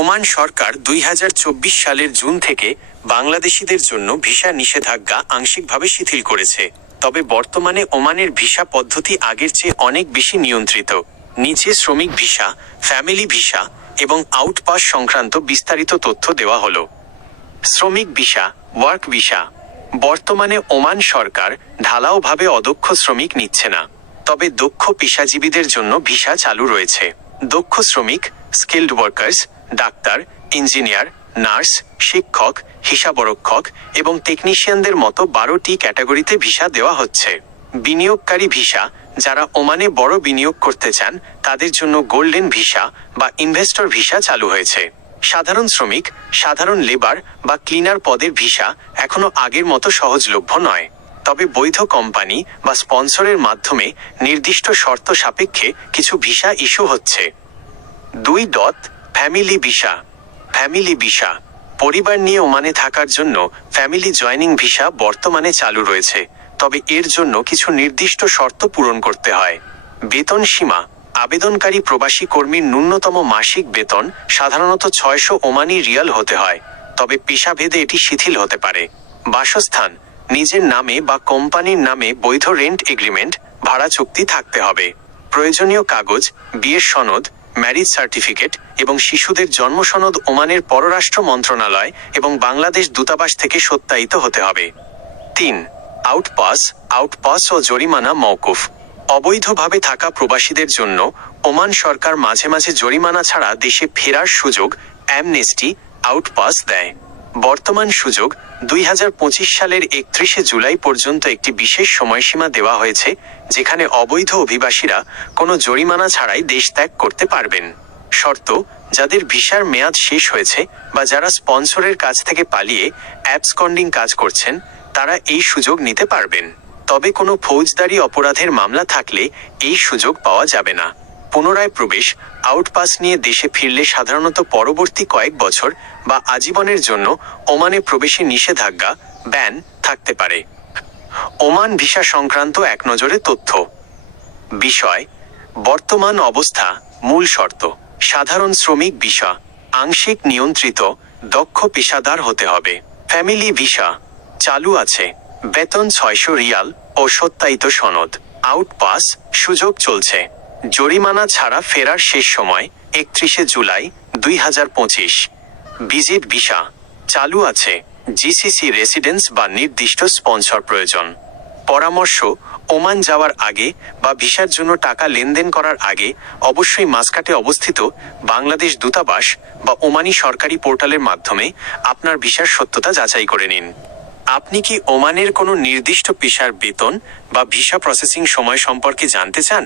Oman সরকার 2024 সালের June থেকে বাংলাদেশিদের জন্য ভিসা নিষেধাজ্ঞা আংশিকভাবে শিথিল করেছে। তবে বর্তমানে ওমানের ভিসা পদ্ধতি আগের চেয়ে অনেক বেশি নিয়ন্ত্রিত। নিচে শ্রমিক ভিসা, ফ্যামিলি ভিসা এবং আউটপাস সংক্রান্ত বিস্তারিত তথ্য দেওয়া হলো। শ্রমিক ভিসা, ওয়ার্ক ভিসা। বর্তমানে ওমান সরকার ঢালাওভাবে অদক্ষ শ্রমিক নিচ্ছে না, তবে দক্ষ পেশাজীবীদের জন্য ভিসা চালু রয়েছে। দক্ষ শ্রমিক, skilled workers, doctor, engineer, nurse, শিক্ষক, হিসাবরক্ষক এবং টেকনিশিয়ানদের মতো 12টি ক্যাটাগরিতে ভিসা দেওয়া হচ্ছে। বিনিয়োগকারী ভিসা, যারা ওমানে বড় বিনিয়োগ করতে চান তাদের জন্য গোল্ডেন ভিসা বা ইনভেস্টর ভিসা চালু হয়েছে। সাধারণ শ্রমিক, সাধারণ লেবার বা ক্লিনার পদের ভিসা এখনো আগের মতো সহজলভ্য নয়, তবে বৈধ কোম্পানি বা স্পন্সরের মাধ্যমে নির্দিষ্ট শর্ত সাপেক্ষে কিছু ভিসা ইস্যু হচ্ছে। 2. Family visa. ফ্যামিলি ভিসা পরিবার নিয়ে ওমানে থাকার জন্য ফ্যামিলি জয়েনিং ভিসা বর্তমানে চালু রয়েছে, তবে এর জন্য কিছু নির্দিষ্ট শর্ত পূরণ করতে হয়। বেতন সীমা। আবেদনকারী প্রবাসী কর্মীর ন্যূনতম মাসিক বেতন সাধারণত 600 ওমানি রিয়াল হতে হয়, তবে পেশাভেদে এটি শিথিল হতে পারে। বাসস্থান। নিজের নামে বা কোম্পানির নামে বৈধ রেন্ট এগ্রিমেন্ট, ভাড়া চুক্তি থাকতে হবে। প্রয়োজনীয় কাগজ, বিয়ের সনদ, ম্যারিজ সার্টিফিকেট এবং শিশুদের জন্ম সনদ ওমানের পররাষ্ট্র মন্ত্রণালয় এবং বাংলাদেশ দূতাবাস থেকে সত্যায়িত হতে হবে। 3. আউটপাস। আউটপাস ও জরিমানা মওকুফ। অবৈধভাবে থাকা প্রবাসীদের জন্য ওমান সরকার মাঝে মাঝে জরিমানা ছাড়া দেশে ফেরার সুযোগ, অ্যামনেস্টি, আউটপাস দেয়। বর্তমান সুযোগ 2025 সালের 31 জুলাই পর্যন্ত একটি বিশেষ সময়সীমা দেওয়া হয়েছে, যেখানে অবৈধ অভিবাসীরা কোনো জরিমানা ছাড়াই দেশ ত্যাগ করতে পারবেন। শর্ত: যাদের ভিসার মেয়াদ শেষ হয়েছে বা যারা স্পন্সরের কাছ থেকে পালিয়ে অ্যাবসকন্ডিং কাজ করছেন তারা এই সুযোগ নিতে পারবেন, তবে কোনো ফৌজদারি অপরাধের মামলা থাকলে এই সুযোগ পাওয়া যাবে না। পুনরায় প্রবেশ। আউটপাস নিয়ে দেশে ফিরলে সাধারণত পরবর্তী কয়েক বছর বা আজীবনের জন্য ওমানে প্রবেশে নিষেধাজ্ঞা, ব্যান থাকতে পারে। ওমান ভিসা সংক্রান্ত এক নজরে তথ্য। বিষয়: বর্তমান অবস্থা, মূল শর্ত। সাধারণ শ্রমিক ভিসা, আংশিক নিয়ন্ত্রিত, দক্ষ পেশাদার হতে হবে। ফ্যামিলি ভিসা চালু আছে, বেতন 600 রিয়াল ও সত্যায়িত সনদ। আউটপাস সুযোগ চলছে। জরিমানা ছাড়া ফেরার শেষ সময় 31 জুলাই 2025। ভিজিট ভিসা চালু আছে, জিসিসি রেসিডেন্স বা নির্দিষ্ট স্পন্সর প্রয়োজন। পরামর্শ: ওমান যাওয়ার আগে বা ভিসার জন্য টাকা লেনদেন করার আগে অবশ্যই মাসকাটে অবস্থিত বাংলাদেশ দূতাবাস বা ওমানি সরকারি পোর্টালের মাধ্যমে আপনার ভিসার সত্যতা যাচাই করে নিন। আপনি কি ওমানের কোনো নির্দিষ্ট পেশার বেতন বা ভিসা প্রসেসিং সময় সম্পর্কে জানতে চান?